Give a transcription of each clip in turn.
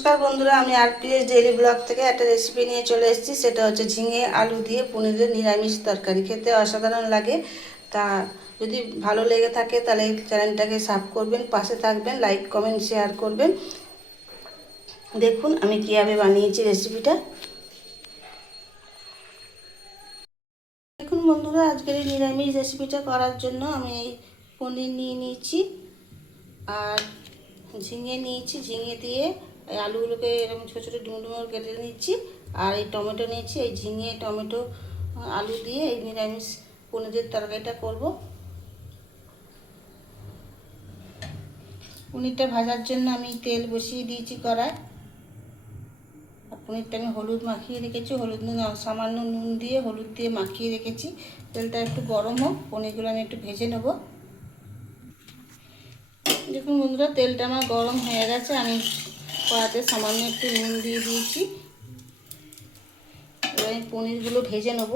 নমস্কার বন্ধুরা, আমি আরপিএস ডেইলি ব্লগ থেকে একটা রেসিপি নিয়ে চলে এসেছি। সেটা হচ্ছে ঝিঙে, আলু দিয়ে পনিরের নিরামিষ তরকারি। খেতে অসাধারণ লাগে। তা যদি ভালো লেগে থাকে তাহলে চ্যানেলটাকে সাব করবেন, পাশে থাকবেন লাইক কমেন্ট শেয়ার করবেন। দেখুন আমি কীভাবে বানিয়েছি রেসিপিটা দেখুন বন্ধুরা, আজকের এই নিরামিষ রেসিপিটা করার জন্য আমি এই পনির নিয়ে নিয়েছি। আর ঝিঙে নিয়েছি। ঝিঙে দিয়ে এই আলুগুলোকে এরকম ছোটো ছোটো ডুমো ডুমো কেটে নিচ্ছি। আর এই টমেটো নিয়েছি, এই ঝিঙে, টমেটো, আলু দিয়ে এই নিরামিষ পনিরের তরকারিটা করব। পনিরটা ভাজার জন্য আমি তেল বসিয়ে দিয়েছি কড়ায়। আর পনিরটা আমি হলুদ মাখিয়ে রেখেছি, হলুদ নুন, সামান্য নুন দিয়ে হলুদ দিয়ে মাখিয়ে রেখেছি। তেলটা একটু গরম হোক, পনিরগুলো আমি একটু ভেজে নেব। দেখুন বন্ধুরা, তেলটা আমার গরম হয়ে গেছে, আমি কড়াতে সামান্য একটু নুন দিয়ে দিয়েছি। এবার পনিরগুলো ভেজে নেব।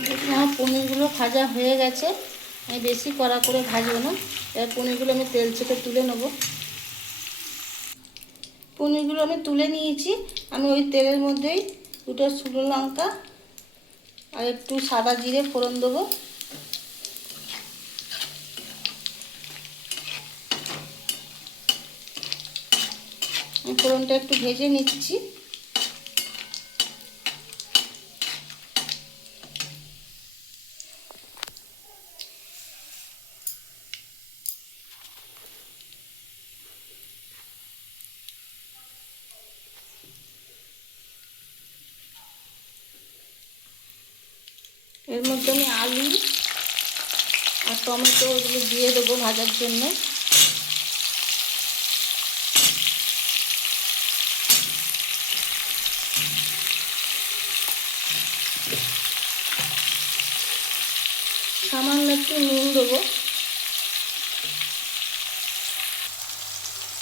দেখুন আমার পনিরগুলো ভাজা হয়ে গেছে। আমি বেশি কড়া করে ভাজবো না। এবার পনিরগুলো আমি তেল ছেঁকে তুলে নেব। পনিরগুলো আমি তুলে নিয়েছি। আমি ওই তেলের মধ্যেই দুটো শুকনো লঙ্কা আর একটু সাদা জিরে ফোড়ন দেবো। ফোড়নটা একটু ভেজে নিচ্ছি। এর মধ্যে আমি আলু আর টমেটো ওগুলো দিয়ে দেবো ভাজার জন্য। সামান্য একটু নুন দেবো।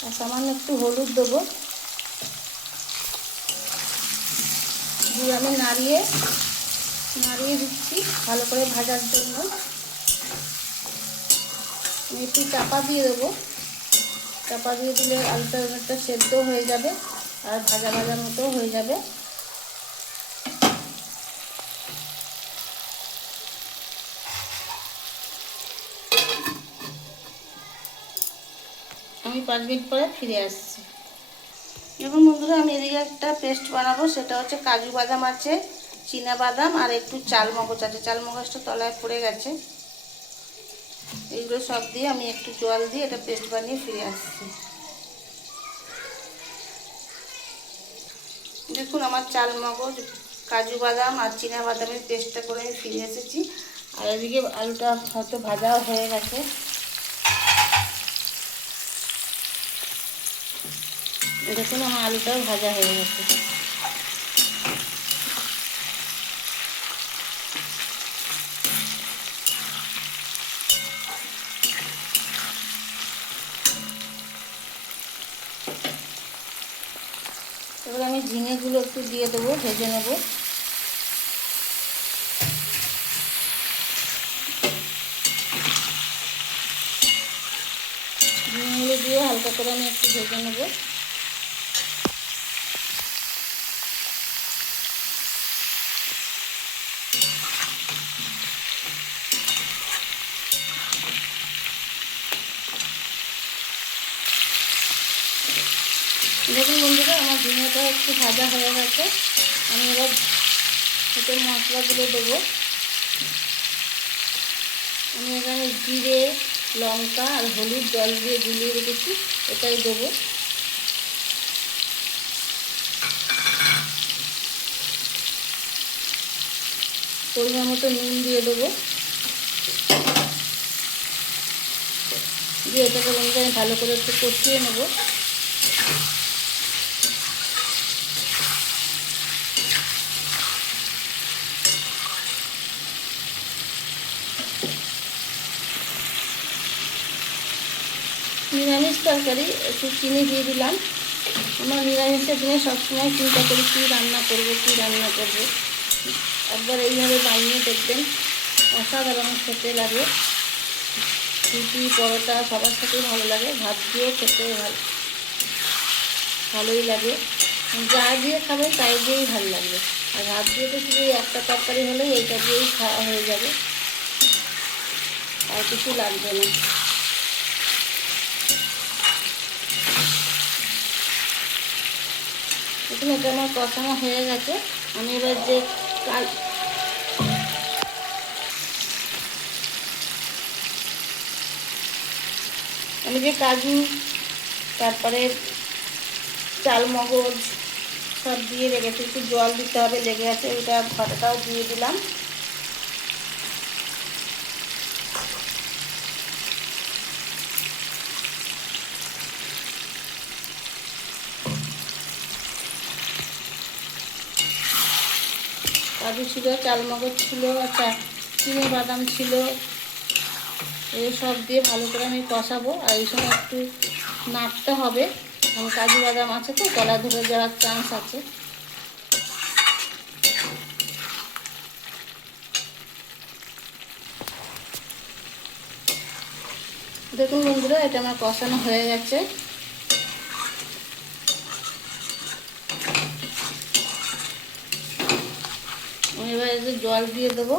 আর সামান্য একটু হলুদ দেবো। দিয়ে আমি নাড়িয়ে নাড়িয়ে দিচ্ছি, ভালো করে ভাজার জন্য। একটু চাপা দিয়ে দেবো। চাপা দিয়ে দিলে আলুটা অনেকটা সেদ্ধ হয়ে যাবে আর ভাজা ভাজার মতো হয়ে যাবে। আমি পাঁচ মিনিট পরে ফিরে আসছি। এখন বন্ধুরা, আমি এদিকে একটা পেস্ট বানাবো, সেটা হচ্ছে কাজু বাদাম আছে। বাদাম আর একটু চাল মগজ আছে। চাল মগজটা তলায় পড়ে গেছে। এইগুলো সব দিয়ে আমি একটু জল দিয়ে এটা পেস্ট বানিয়ে ফিরে আসছি। দেখুন, আমার চাল মগজ কাজু বাদাম আর চীনা বাদামের পেস্টটা করে আমি ফিরে এসেছি। আর এদিকে আলুটা হয়তো ভাজাও হয়ে গেছে। দেখুন, আমার আলুটাও ভাজা হয়ে গেছে। এবার আমি ঝিঙেগুলো একটু দিয়ে দেবো, ভেজে নেব। ঝিঙেগুলো দিয়ে হালকা করে আমি একটু ভেজে নেব। দেখুন বন্ধুরা, আমার ঝিঙেটা একটু ভাজা হয়ে গেছে। আমি এবার এতে মশলাগুলো দেবো। আমি এখানে জিরে, লঙ্কা আর হলুদ জল দিয়ে গুলিয়ে রেখেছি, এটাই দেবো। পরিমাণ মতো নুন দিয়ে দেবো। দিয়ে এটাকে আমি ভালো করে একটু কষিয়ে নেব। নিরামিষ তরকারি, একটু চিনি দিয়ে দিলাম। আমার নিরামিষের দিনে সবসময় চিন্তা করি, কী রান্না করব, কী রান্না করব। একবার এইভাবে বানিয়ে দেখবেন, অসাধারণ খেতে লাগে। রুটি, পরোটা সবার সাথেই ভালো লাগে, ভাত দিয়েও খেতে ভালো ভালোই লাগে। যা দিয়ে খাবে তাই দিয়েই ভালো লাগবে। আর ভাত দিয়ে তো শুধু একটা তরকারি হলেই এইটা দিয়েই খাওয়া হয়ে যাবে। আর কিছু লাগবে না। এটা আমার কষানো হয়ে গেছে। আমি এবার যে কাল আমি যে কাজু, তারপরে চাল, মগজ সব দিয়ে রেখেছি, একটু জল দিতে হবে, লেগে আছে ওটা ভাটাটাও দিয়ে দিলাম। কাজু ছিল, চালমগজ ছিল আচ্ছা চিনি, বাদাম ছিল। এই সব দিয়ে ভালো করে আমি কষাবো। আর এই সময় একটু নাড়তে হবে। কারণ কাজু বাদাম আছে তো, গলা ধরে যাওয়ার চান্স আছে। দেখুন বন্ধুরা, এটা আমার কষানো হয়ে গেছে। আমি জল দিয়ে দেবো।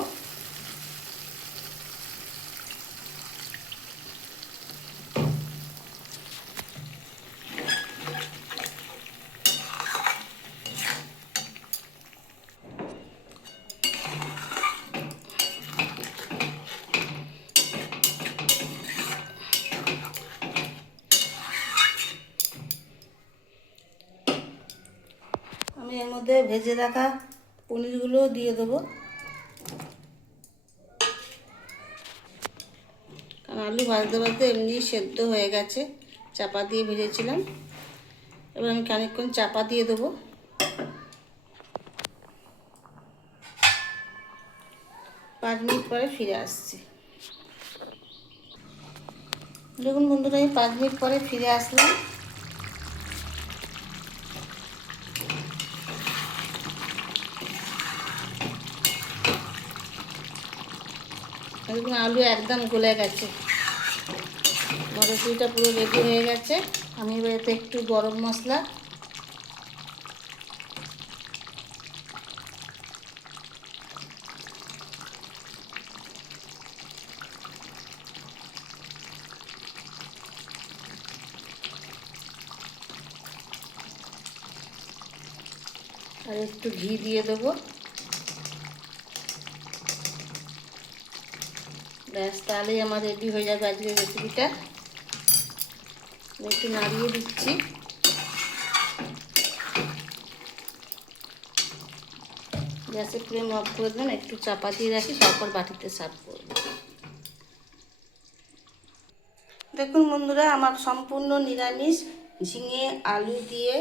আমি এর মধ্যে ভেজে রাখা পনিরগুলো দিয়ে দেবো। কারণ আলু ভাজতে ভাজতে এমনি সেদ্ধ হয়ে গেছে, চাপা দিয়ে ভেজেছিলাম। এবার আমি খানিকক্ষণ চাপা দিয়ে দেবো। পাঁচ মিনিট পরে ফিরে আসছি। দেখুন বন্ধুরা, আমি পাঁচ মিনিট পরে ফিরে আসলাম। দেখুন আলু একদম গলে গেছে। মটরশুঁটিটা পুরো রেডি হয়ে গেছে। আমি এবার এতে একটু গরম মশলা। আর একটু ঘি দিয়ে দেবো। ব্যাস, তাহলেই আমার রেডি হয়ে যাবে আজকের রেসিপিটা একটু নাড়িয়ে দিচ্ছি। গ্যাসের ফ্লেম অফ করে দেবেন, একটু চাপা দিয়ে রাখি তারপর বাটিতে সার্ভ করব। দেখুন বন্ধুরা, আমার সম্পূর্ণ নিরামিষ ঝিঙে, আলু দিয়ে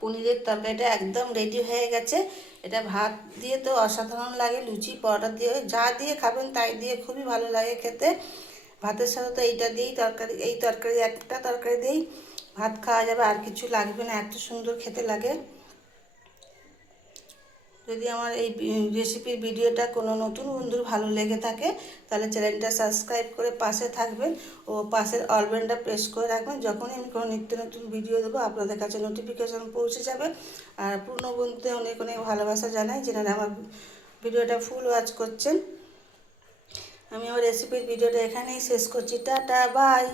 পনিরের তরকারিটা একদম রেডি হয়ে গেছে। এটা ভাত দিয়ে তো অসাধারণ লাগে, লুচি, পরোটা দিয়ে, যা দিয়ে খাবেন তাই দিয়ে খুবই ভালো লাগে খেতে। ভাতের সাথে তো এইটা দিয়েই তরকারি, এই তরকারি একটা তরকারি দিয়েই ভাত খাওয়া যাবে, আর কিছু লাগবে না, এত সুন্দর খেতে লাগে। যদি আমার এই রেসিপির ভিডিওটা কোনো নতুন বন্ধুর ভালো লেগে থাকে, তাহলে চ্যানেলটা সাবস্ক্রাইব করে পাশে থাকবেন ও পাশের অলবেনটা প্রেস করে রাখবেন। যখনই আমি কোনো নিত্য নতুন ভিডিও দেবো, আপনাদের কাছে নোটিফিকেশান পৌঁছে যাবে। আর পূর্ণ বন্ধুদের অনেক অনেক ভালোবাসা জানাই, যেনারা আমার ভিডিওটা ফুল ওয়াচ করছেন। আমি আমার রেসিপির ভিডিওটা এখানেই শেষ করছি। Tata bye